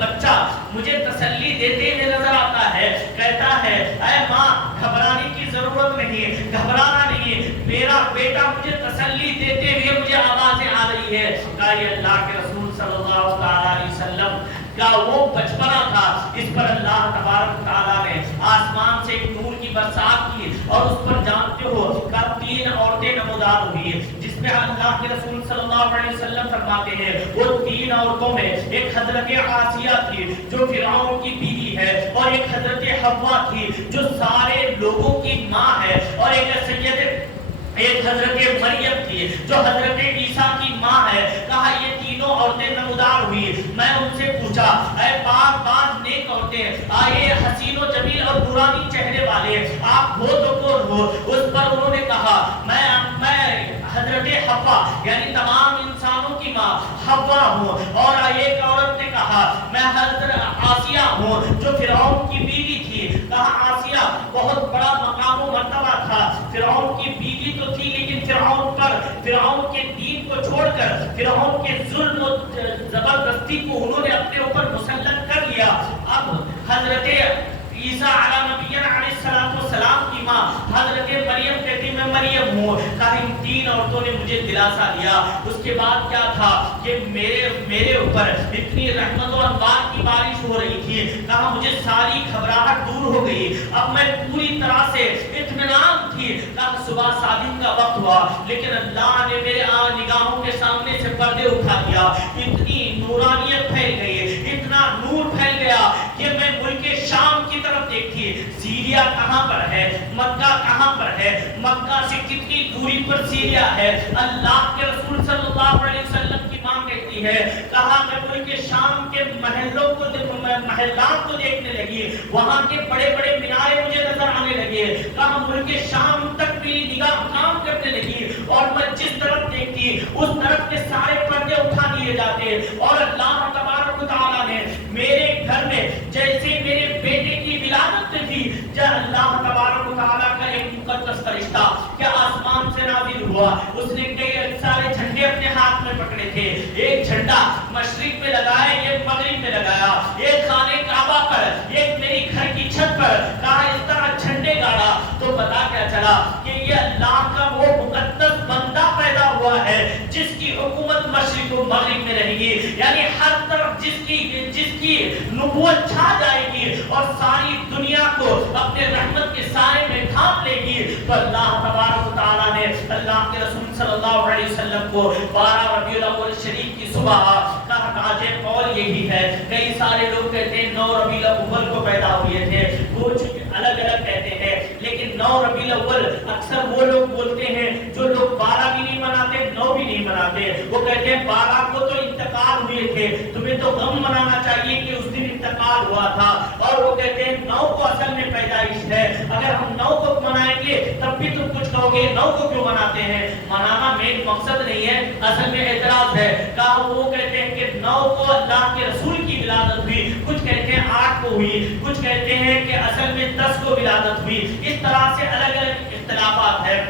بچہ مجھے تسلی دیتے ہوئے نظر آتا ہے، کہتا ہے اے ماں گھبرانے کی ضرورت نہیں، گھبرانا نہیں، میرا بیٹا مجھے تسلی دیتے ہوئے مجھے آوازیں آ رہی ہے۔ کہا یہ اللہ کے رسول صلی اللہ علیہ وسلم کا وہ بچپنا تھا، اس پر اللہ تبارک تعالیٰ نے آسمان سے ایک نور کی برسات کی اور اس پر جانتے ہو کہ 3 عورتیں نمودار ہوئی، جس میں اللہ کے رسول صلی اللہ علیہ وسلم فرماتے ہیں وہ 3 عورتوں میں ایک حضرت آسیہ تھی جو فرعون کی بیوی ہے، اور ایک حضرت حوا تھی جو سارے لوگوں کی ماں ہے، اور ایک حضرت مریم تھی جو حضرت عیسیٰ کی ماں ہے۔ کہا یہ تینوں عورتیں نمودار ہوئی۔ میں ان سے پوچھا اے بعض نیک عورتیں، آئے حسین و جمیل اور نورانی چہرے والے، آپ ہو تو کون ہو؟ اس پر انہوں نے کہا میں حضرت حوا یعنی تمام انسانوں کی ماں حوا ہوں، اور ایک عورت نے کہا میں حضرت آسیہ ہوں جو فرعون کی بیوی تھی۔ کہا آسیہ بہت بڑا مقام و مرتبہ تھا، فرعون کی بیوی تو تھی لیکن فرعون کے دین کو چھوڑ کر فرعون کے ظلم و زبردستی کو انہوں نے اپنے اوپر مسلط کر لیا۔ اب حضرت عیسیٰ علیہ نبینا علیہ السلام کی ماں حضرت مریم کہتی میں مریم ہوں۔ کہا ان 3 عورتوں نے مجھے دلاسا دیا۔ اس کے بعد کیا تھا کہ میرے اوپر اتنی رحمت و انوار کی بارش ہو رہی تھی۔ کہا مجھے ساری گھبراہٹ دور ہو گئی، اب میں پوری طرح سے اطمینان تھی۔ کہا صبح صادق کا وقت ہوا لیکن اللہ نے میرے نگاہوں کے سامنے سے پردے اٹھا دیا، اتنی نورانیت پھیل گئی، اتنا نور پھیل گیا کہ میں ملک شام کی طرف دیکھی۔ سیریا کہاں پر ہے؟ مکہ کہاں پر ہے؟ مکہ سے کتنی دوری پر سیریا ہے؟ اللہ کے رسول صلی اللہ علیہ وسلم کی ماں کہتی ہے کہا میں ملک شام کے محلات کو دیکھنے لگی، وہاں کے بڑے بڑے مینارے مجھے نظر آنے لگے۔ کہا ملک شام تک میری نگاہ کام کرنے لگی اور میں جس طرف دیکھتی اس طرف کے سارے پردے اٹھا دیے جاتے، اور اللہ تبارک و تعالیٰ نے میرے گھر میں جیسے میرے بیٹے کی ولادت تھی، جب اللہ تبارک و تعالیٰ کا ایک مقدس فرشتہ کیا آسمان سے نازل ہوا، اس نے کئی سارے جھنڈے اپنے ہاتھ میں پکڑے تھے، ایک جھنڈا مشرق میں لگایا، ایک مغرب میں لگایا، ایک خانے کعبہ پر، ایک میری گھر کی چھت پر، کہا اس طرح جھنڈے گاڑا تو پتا کیا چلا کہ یہ اللہ کا وہ مقدس بندہ پیدا ہوا ہے جس کی حکومت مشرق و مغرب میں رہے گی، یعنی ہر طرف جس کی نبوت چھا جائے گی اور ساری دنیا کو اپنے رحمت کے سائے میں ڈھانپ لے گی۔ تو اللہ تبارک و تعالیٰ نے اللہ کے رسول صلی اللہ علیہ وسلم کو 12 ربیع الاول شریف کی صبح کا تاج قول یہی ہے۔ کئی سارے لوگ کہتے ہیں 9 ربیع الاول کو پیدا ہوئے تھے، کچھ الگ الگ کہتے ہیں، لیکن 9 ربیع الاول اکثر وہ لوگ بولتے ہیں جو لوگ 12 بھی نہیں مناتے 9 بھی نہیں مناتے، وہ کہتے ہیں 12 کو تو انتقال ہوئے تھے، تمہیں تو غم منانا چاہیے کہ اس دن انتقال ہوا تھا، اور وہ کہتے ہیں 9 کو اصل میں پیدائش ہے، اگر ہم 9 کو منائیں کہوگے نو کو کیوں مناتے ہیں؟ منانا مین مقصد نہیں ہے، اصل میں اعتراض ہے۔ کہا وہ کہتے ہیں کہ 9 کو اللہ کے رسول کی ولادت ہوئی، کچھ کہتے ہیں 8 کو ہوئی، کچھ کہتے ہیں کہ اصل میں 10 کو ولادت ہوئی۔ اس طرح سے الگ الگ اختلافات ہیں،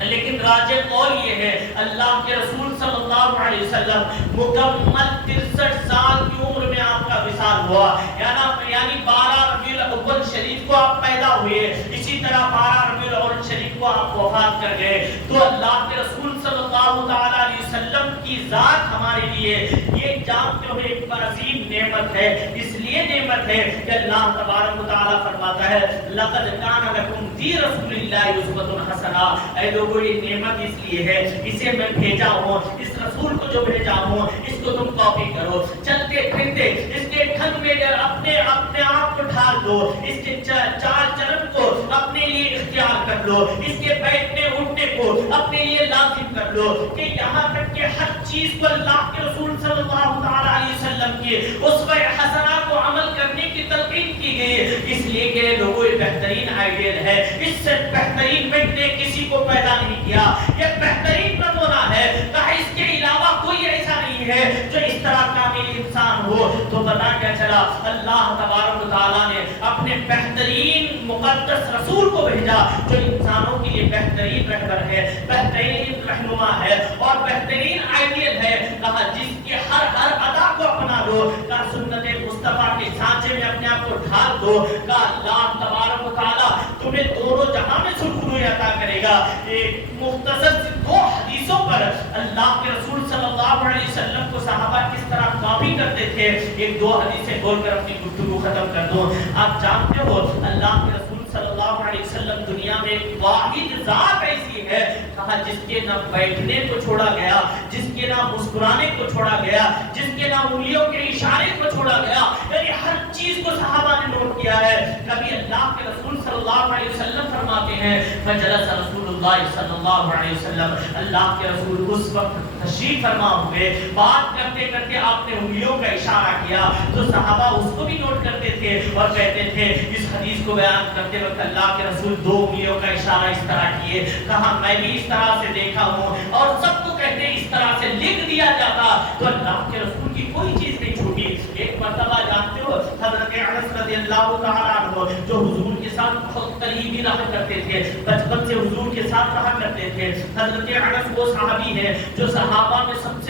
لیکن راجح قول یہ ہے اللہ کے رسول صلی اللہ علیہ وسلم مکمل 63 سال کی عمر میں آپ کا وصال ہوا، یعنی 12 ربیع الاول شریف کو آپ پیدا ہوئے، اسی طرح 12 ربیع الاول شریف کو آپ وفات کر گئے۔ تو اللہ کے رسول صلی اللہ تعالی علیہ وسلم کی ذات ہمارے لیے یہ جانتے ہوئے ایک عظیم نعمت ہے، اس لیے نعمت ہے کہ اللہ تبارک و تعالی فرماتا ہے لقد کان لکم فی رسول اللہ اسوۃ حسنہ، اے لوگوں یہ نعمت اس لیے ہے، اسے میں بھیجا ہوں، اس رسول کو جو بھیجا ہوں اس کو تم کاپی کرو، چلتے پھرتے اس کے ڈھنگ میں اپنے آپ کو ڈھال دو، اس کے چال چلن کو اپنے لیے اختیار کر لو، اس کے بیٹھنے اٹھنے کو اپنے لیے لازم کر لو، کہ یہاں تک کہ ہر چیز کو اللہ کے رسول صلی اللہ تعالی علیہ وسلم کی اسوہ حسنہ کو عمل کرنے کی تلقین کی گئی، اس لیے کہ لوگوں یہ بہترین آئیڈیل ہے، اس سے بہترین مٹ نے کسی کو پیدا نہیں کیا، یہ بہترین نمونہ ہے، کہا اس کے علاوہ کوئی ایسا نہیں ہے جو اس طرح کامل انسان ہو۔ تو پتہ کیا چلا، اللہ تبارک و تعالیٰ نے اپنے بہترین مقدس رسول کو بھیجا جو انسانوں کے لیے بہترین رہبر ہے، بہترین رہنما ہے اور بہترین آئیڈیل ہے، کہا جس کے ہر ادا کو اپنا لو، کہا سنت مصطفیٰ کے سانچے میں اپنے آپ کو ڈھال دو، کہا اللہ تبارک و تعالیٰ تمہیں دونوں جہاں میں سکون عطا کرے گا۔ ایک مختصر 2 حدیثوں پر اللہ کے رسول صلی اللہ علیہ وسلم کو صحابہ کس طرح کاپی کرتے تھے، ایک 2 حدیثیں بول کر اپنی گفتگو ختم کر دوں۔ آپ جانتے ہو اللہ کے رسول صلی اللہ علیہ وسلم دنیا میں ایک واحد ذات ایسی ہے، کہا جس کے نہ بیٹھنے کو چھوڑا گیا، جس کے نہ مسکرانے کو چھوڑا گیا، جس کے نہ انگلیوں کے اشارے کو چھوڑا گیا، یعنی ہر چیز کو صحابہ نے نوٹ کیا ہے۔ کبھی اللہ کے رسول صلی اللہ علیہ وسلم فرماتے ہیں فجلس رسول اللہ صلی اللہ علیہ وسلم، اللہ کے رسول اس وقت تشریف فرما ہوئے، بات کرتے کرتے آپ نے انگلیوں کا اشارہ کیا تو صحابہ اس کو بھی نوٹ کرتے تھے اور کہتے تھے اس حدیث کو بیان کرتے وقت اللہ کے رسول 2 انگلیوں کا اشارہ اس طرح کیے، کہا میں بھی اس طرح سے دیکھا ہوں، اور سب کو کہتے اس طرح سے لکھ دیا جاتا تو اللہ کے رسول کی کوئی چیز نہیں چھوٹی۔ ایک مرتبہ جانتے ہو حضرت انس رضی اللہ تعالیٰ عنہ جو حضور کے ساتھ بہت قریبی رہا کرتے تھے، بچپن سے حضور کے ساتھ رہا کرتے تھے، حضرت انس وہ صحابی ہیں جو صحابہ میں سب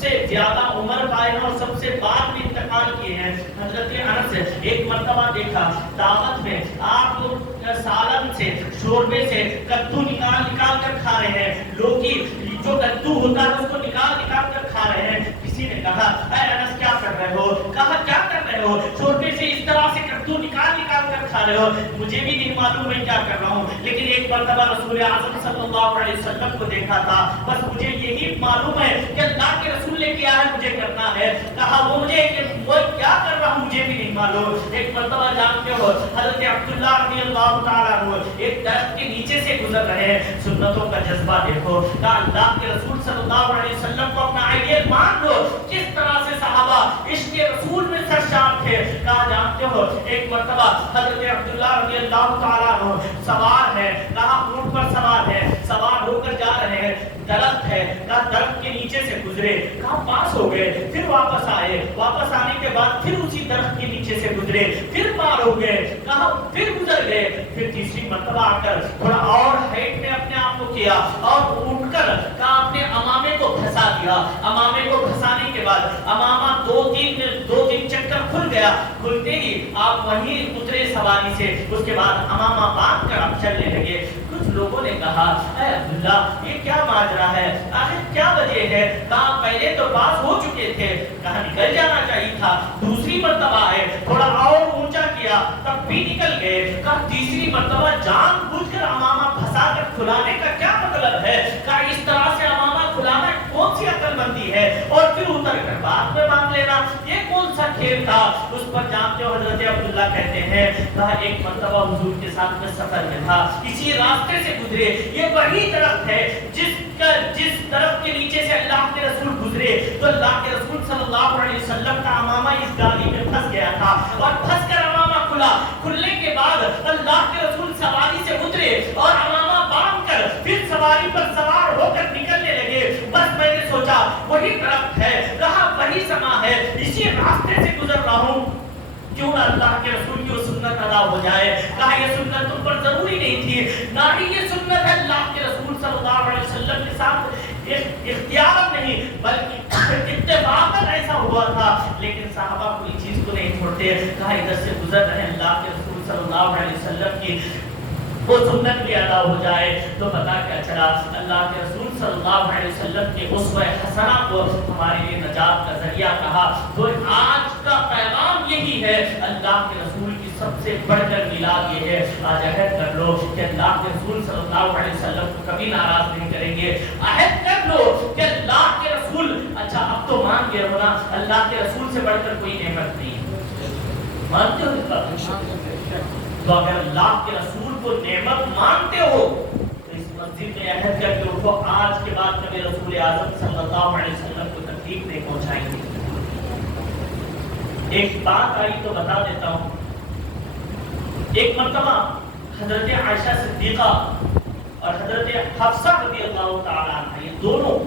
سے زیادہ عمر پائے ہیں اور سب سے بعد میں انتقال کیے ہیں۔ حضرت انس ایک مرتبہ دیکھا دعوت میں آپ لوگ سالن سے شوربے سے کدو نکال کر کھا رہے ہیں، لوکی جو کدو ہوتا ہے اس کو نکال کر کھا رہے ہیں، کسی نے کہا اے انس کیا کر رہے ہو؟ کہا کیا کر رہے ہو؟ شوربے سے اس طرح سے کدو نکال کر کھا رہے ہو؟ مجھے بھی نہیں معلوم میں کیا کر رہا ہوں، لیکن ایک مرتبہ رسول اعظم صلی اللہ علیہ وسلم کو دیکھا تھا، بس مجھے یہی معلوم ہے کہ اللہ کے رسول نے کیا ہے مجھے کرنا ہے۔ کہا وہ کیا کر رہا ہوں مجھے بھی نہیں معلوم۔ ایک مرتبہ جانتے ہو حضرت عبداللہ رضی اللہ تعالیٰ عنہ ایک درخت کے نیچے سے گزر رہے ہیں، سنتوں کا جذبہ دیکھو، کہا اللہ کے رسول صلی اللہ علیہ وسلم کو اپنا آئیڈیل مان لو، کس طرح سے صحابہ عشق رسول میں سرشار تھے۔ کہا جانتے ہو ایک مرتبہ حضرت عبداللہ رضی اللہ تعالیٰ عنہ سوار ہے، کہا اونٹ پر سوار ہے، سوار ہو کر جا رہے ہیں، درخت ہے، کہا درخت کے نیچے سے گزرے، کہا پاس ہو گئے، پھر واپس آئے، واپس آنے کے بعد پھر اسی درخت کے نیچے سے گزرے، پھر پار ہو گئے، کہا پھر گزر گئے، پھر تیسری مرتبہ آ کر تھوڑا اور ہائٹ میں اپنے آپ کو کیا اور اٹھ کر کہا اپنے امامے کو پھنسا دیا، امامے کو پھنسانے کے بعد امامہ 2-3 چکر کھل گیا، کھلتے ہی آپ وہیں اترے سواری سے، اس کے بعد امامہ باندھ کر آپ چلنے لگے۔ کچھ لوگوں نے کہا اے عبداللہ یہ کیا ماجرا ہے، آخر کیا وجہ ہے؟ کہا پہلے تو باز ہو چکے تھے، کہا نکل جانا چاہیے تھا، دوسری مرتبہ ہے تھوڑا اور اونچا کیا تب بھی نکل گئے، کہا تیسری مرتبہ جان بوجھ کر امامہ پھنسا کر کھلانے کا کیا مطلب ہے؟ کہا اس طرح سے امامہ کھلانا کون سی عقل مندی ہے اور پھر اتر کر بعد میں باندھ لینا، یہ کون سا کھیل تھا؟ اس پر جانتے ہو حضرت عبداللہ کہتے ہیں کہا ایک مرتبہ حضور کے ساتھ میں سفر میں تھا، اسی راستے سے گزرے، یہ وہی درخت ہے جس درخت کے نیچے سے اللہ کے رسول گزرے تو اللہ کے رسول صلی اللہ علیہ وسلم کا امامہ اس ڈالی میں پھنس گیا تھا اور پھنس کر امامہ کھلا، کھلنے کے بعد اللہ کے رسول سواری سے اترے اور امامہ باندھ کر سواری پر سوار ہو کر نکلنے لگے، بس میں نے سوچا وہی طرف ہے، رہا وہی سما ہے، اسی راستے سے گزر رہا ہوں، کیوں نہ اللہ کے رسول کی وہ سنت ادا ہو جائے۔ کہا یہ سنت تم پر ضروری نہیں تھی، نہ ہی یہ سنت ہے اللہ کے رسول صلی اللہ علیہ وسلم کے ساتھ اختیار نہیں بلکہ اتفاقاً ایسا ہوا تھا، لیکن صحابہ کوئی چیز کو نہیں چھوڑتے۔ کہا ادھر سے گزر رہے ہیں، اللہ کے رسول صلی اللہ علیہ وسلم کی وہ سنت بھی ادا ہو جائے۔ تو پتا کیا چلا، اللہ کے رسول صلی اللہ علیہ وسلم کے اسوہ حسنہ کو ہمارے لیے نجات کا ذریعہ کہا۔ تو آج کا پیغام یہی ہے، اللہ کے رسول کی سب سے بڑھ کر میلاد یہ ہے۔ آج عہد کر لو کہ اللہ کے رسول صلی اللہ علیہ وسلم کو کبھی ناراض نہیں کریں گے۔ عہد کر لو کہ اللہ کے رسول، اچھا اب تو مان گئے ہو نا، اللہ کے رسول سے بڑھ کر کوئی نعمت نہیں ہے، مانتے ہو اس بات؟ تو اگر اللہ کے رسول کو نعمت مانتے ہو تو اس مسجد میں عہد کر کے اٹھو، آج کے بعد کبھی رسول اعظم صلی اللہ علیہ وسلم کو تکلیف نہیں پہنچائیں گے۔ ایک بات آئی تو بتا دیتا ہوں۔ ایک مرتبہ حضرت عائشہ صدیقہ اور حضرت حفصہ رضی اللہ تعالیٰ عنہ، یہ دونوں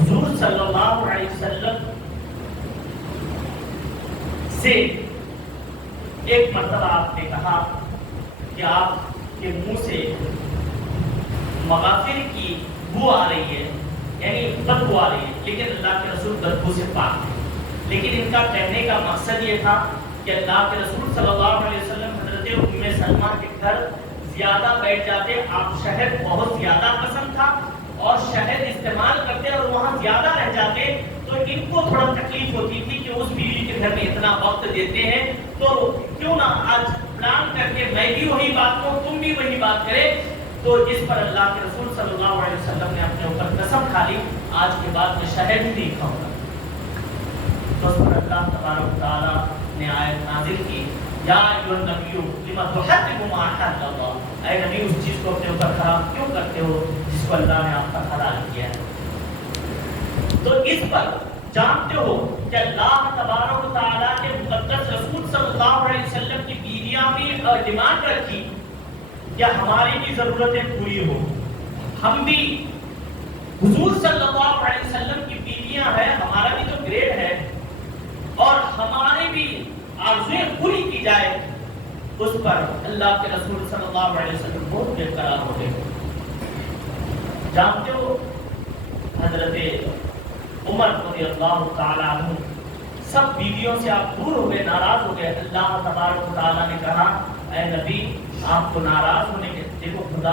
حضور صلی اللہ علیہ وسلم سے ایک مرتبہ آپ نے کہا کہ آپ کے منہ سے مغافر کی بو آ رہی ہے، یعنی بدبو آ رہی ہے، لیکن اللہ کے رسول بدبو سے پاک ہے۔ لیکن ان کا کہنے کا مقصد یہ تھا کہ اللہ کے رسول صلی اللہ علیہ وسلم حضرت ام سلمہ کے گھر زیادہ بیٹھ جاتے، آپ شہد بہت زیادہ پسند تھا اور شہد استعمال کرتے اور وہاں زیادہ رہ جاتے، تو ان کو تھوڑا تکلیف ہوتی تھی کہ اس بیوی کے گھر میں اتنا وقت دیتے ہیں تو کیوں نہ آج پلان کر کے میں بھی وہی بات کروں، تم بھی وہی بات کرے۔ تو اس پر اللہ کے رسول صلی اللہ علیہ وسلم نے اپنے اوپر قسم کھا لی، آج کے بعد میں شہد ہی نہیں کھاؤں گا۔ تو اس پر اللہ تبارک و تعالیٰ نے آیت نازل کی، یا ایھا النبی لما تحرم ما احل اللہ، اے نبی اس چیز کو اپنے اوپر حرام کیوں کرتے ہو جس کو اللہ نے آپ پر حلال کیا ہے۔ تو اس پر جانتے ہو کہ اللہ تبارک و تعالیٰ کے مقدس رسول صلی اللہ علیہ وسلم کی بیویاں بھی ڈیمانڈ رکھی کہ ہماری بھی ضرورتیں پوری ہو، ہم بھی حضور صلی اللہ علیہ وسلم کی بیویاں ہیں، ہمارا بھی تو گریڈ ہے اور ہماری بھی آرزویں پوری کی جائے۔ اس پر اللہ کے رسول صلی اللہ علیہ وسلم بہت بے قرار ہو گئے۔ جانتے ہو حضرت عمر رضی اللہ تعالیٰ عنہ سب بیویوں سے آپ دور ہو گئے، ناراض ہو گئے۔ اللہ تبارک و تعالیٰ نے کہا اے نبی آپ کو ناراض ہونے کے، دیکھو خدا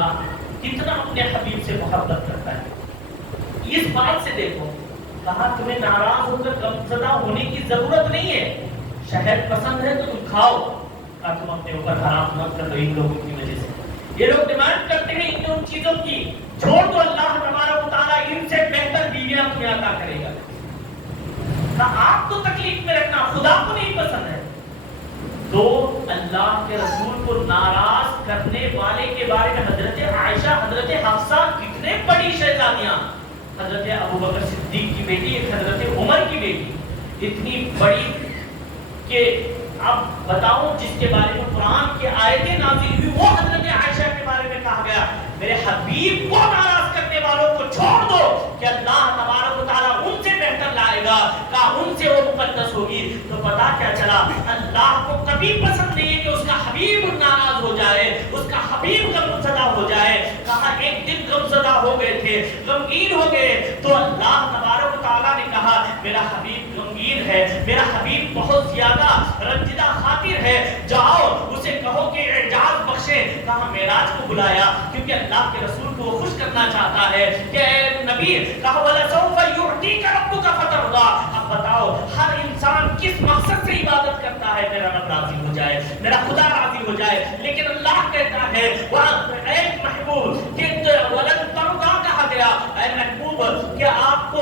کتنا اپنے حبیب سے محبت کرتا ہے، اس بات سے دیکھو کہا تمہیں ناراض ہو کر غمزدہ ہونے کی ضرورت نہیں ہے، شہد پسند ہے تو تم کھاؤ، تم اپنے اوپر حرام مت کر دو ان لوگوں کی وجہ سے۔ یہ لوگ ڈیمانڈ کرتے ہیں ان چیزوں کی، چھوڑ دو، اللہ تبارک و تعالیٰ ان سے بہتر بیویاں تمہیں عطا کرے گا۔ آپ تو تکلیف میں رکھنا، خدا کو نہیں پسند ہے۔ تو اللہ کے رسول کو ناراض کرنے والے کے بارے میں حضرت عائشہ، حضرت حفصہ کتنے بڑی شہزادیاں، حضرت ابوبکر صدیق کی بیٹی، ایک حضرت عمر کی بیٹی، اتنی بڑی کہ اب بتاؤ جس کے بارے میں قرآن کی آیتیں نازل ہوئی وہ حضرت عائشہ کے بارے میں کہا گیا میرے حبیب کو ناراض کرنے والوں کو چھوڑ دو کہ اللہ تبارک و تعالیٰ ان سے بہتر لائے گا، کہا ان سے وہ مقدس ہوگی۔ تو پتا کیا چلا، اللہ کو کبھی پسند نہیں ہے کہ اس کا حبیب ناراض ہو جائے، اس کا حبیب غمزدہ ہو جائے۔ کہا ایک دن غمزدہ ہو گئے تھے، غمگین ہو گئے، تو اللہ تبارک و تعالیٰ نے کہا میرا حبیب غمگین ہے، میرا حبیب بہت زیادہ رنجیدہ خاطر ہے، جاؤ اسے کہو کہ اعجاز بخشے۔ کہا معراج کو بلایا کیونکہ اللہ کے رسول کو وہ خوش کرنا چاہتا ہے کہ اے نبی، کہا وَلَسَوْفَ يُعْطِيكَ رَبُّكَ فَتَرْضَىٰ۔ اب بتاؤ ہر انسان کس مقصد سے عبادت کرتا ہے، میرا رب راضی ہو جائے، میرا خدا راضی ہو جائے، لیکن اللہ کہتا ہے اے محبوب کہ وَلَن تَرْضَىٰ کہا گیا، اے محبوب کہ آپ کو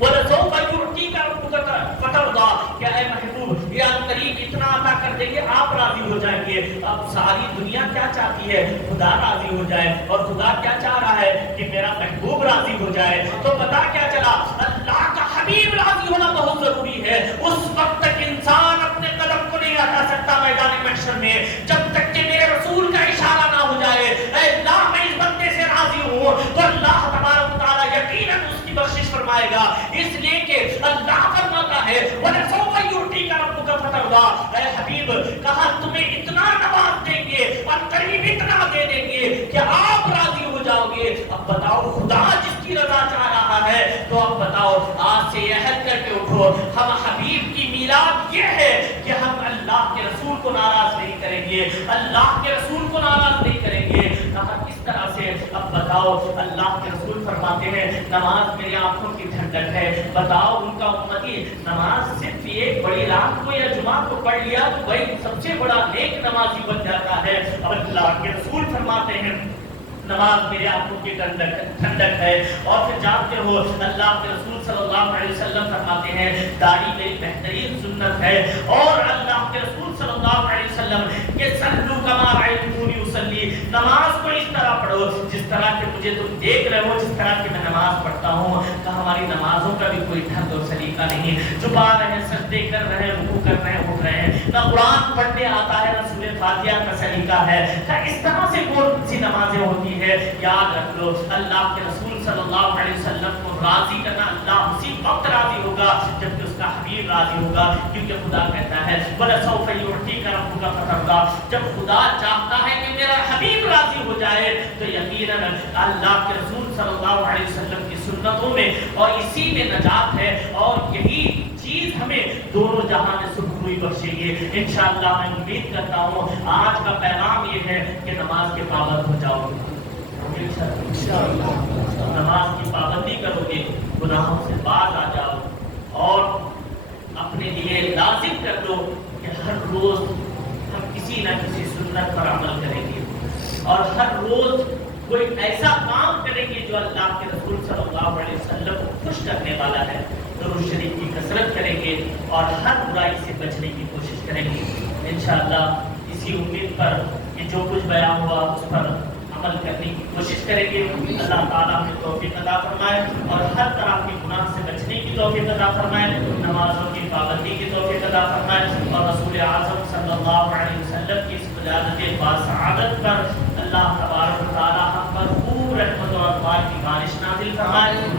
وَلَسَوْفَ يُعْطِيكَ رَبُّكَ فَتَرْضَىٰ کہ اے محبوب یہ قریب اتنا عطا کر دیں گے آپ راضی ہو جائیں گے۔ اب ساری دنیا کیا چاہتی ہے، خدا راضی ہو جائے، اور خدا کیا چاہ رہا ہے کہ میرا محبوب راضی ہو جائے۔ تو پتا کیا چلا، اللہ کا حبیب راضی ہونا بہت ضروری ہے۔ اس وقت تک انسان اپنے قدم کو نہیں ہٹا سکتا میدان محشر میں جب تک کہ میرے رسول کا اشارہ نہ ہو جائے، اے اللہ میں اس ہوا اے حبیب کہا تمہیں اتنا نواز دیں گے اور قریب اتنا دے دیں گے کہ آپ راضی ہو جاؤ گے. اب بتاؤ خدا جس کی رضا چاہ رہا ہے تو اب بتاؤ آج سے یہ عہد کر کے اٹھو ہم حبیب کی میلاد یہ ہے کہ ہم اللہ کے رسول کو ناراض نہیں کریں گے, اللہ کے رسول کو ناراض نہیں کریں گے. کس طرح سے اب بتاؤ اللہ کے رسول فرماتے ہیں نماز میری آنکھوں کی ٹھنڈک ہے. بتاؤ ان کا امتی نماز صرف ایک بڑی رات کو یا جمعہ کو پڑھ لیا تو بھائی سب سے بڑا نیک نمازی بن جاتا ہے. اب اللہ کے رسول فرماتے ہیں نماز میرے آنکھوں کی ٹھنڈک ہے. اور پھر جانتے ہو اللہ کے رسول صلی اللہ علیہ وسلم فرماتے ہیں داڑھی میری بہترین سنت ہے. اور اللہ کے رسول صلی اللہ علیہ وسلم کہ صلو کما رأیتمونی اصلی, نماز کو اس طرح پڑھو جس طرح کہ مجھے تم دیکھ رہے ہو, جس طرح کہ میں نماز پڑھتا ہوں. کہ ہماری نمازوں کا بھی کوئی ڈھنگ اور سلیقہ نہیں, چھپا رہے ہیں, سجدے کر رہے ہیں, رکوع کر رہے ہیں, اٹھ رہے ہیں, نہ قرآن پڑھنے آتا ہے, نہ سورہ فاتحہ کا سلیقہ ہے. اس طرح سے کون سی نمازیں ہوتی ہے؟ یاد رکھ لو اللہ کے رسول صلی اللہ علیہ وسلم کو راضی کرنا اللہ اسی وقت راضی ہوگا جب کہ اس کا حبیب راضی ہوگا. کیونکہ خدا کہتا ہے وَلَسَوْفَ يُعْطِيكَ رَبُّكَ فَتَرْضَىٰ, جب خدا چاہتا ہے کہ میرا حبیب راضی ہو جائے تو یقیناً اللہ کے رسول صلی اللہ علیہ وسلم کی سنتوں میں اور اسی میں نجات ہے. اور یہی چیز ہمیں دونوں جہاں میں سکھروئی بخشے گی انشاءاللہ. میں امید کرتا ہوں آج کا پیغام یہ ہے کہ نماز کے پابند ہو جاؤ گے, نماز کی پابندی کرو گے, گناہوں سے باز آ جاؤ اور اپنے لیے لازم کر لو کہ ہر روز ہم کسی نہ کسی سنت پر عمل کریں گے اور ہر روز کوئی ایسا کام کریں گے جو اللہ کے رسول صلی اللہ علیہ وسلم کو خوش کرنے والا ہے. درود شریف کی کثرت کریں گے اور ہر برائی سے بچنے کی کوشش کریں گے انشاءاللہ. اسی امید پر کہ جو کچھ بیان ہوا اس پر عمل کرنے کی کوشش کریں گے. اللہ تعالیٰ ہمیں توفیق عطا فرمائے اور ہر طرح کے گناہ سے بچنے کی توفیق عطا فرمائے, نمازوں کی پابندی کی توفیق عطا فرمائے اور رسول اعظم صلی اللہ علیہ وسلم کی اس ولادت باسعادت پر اللہ تبارک و تعالیٰ ہم پر خوب رحمت اور اطوار کی بارش نازل فرمائے.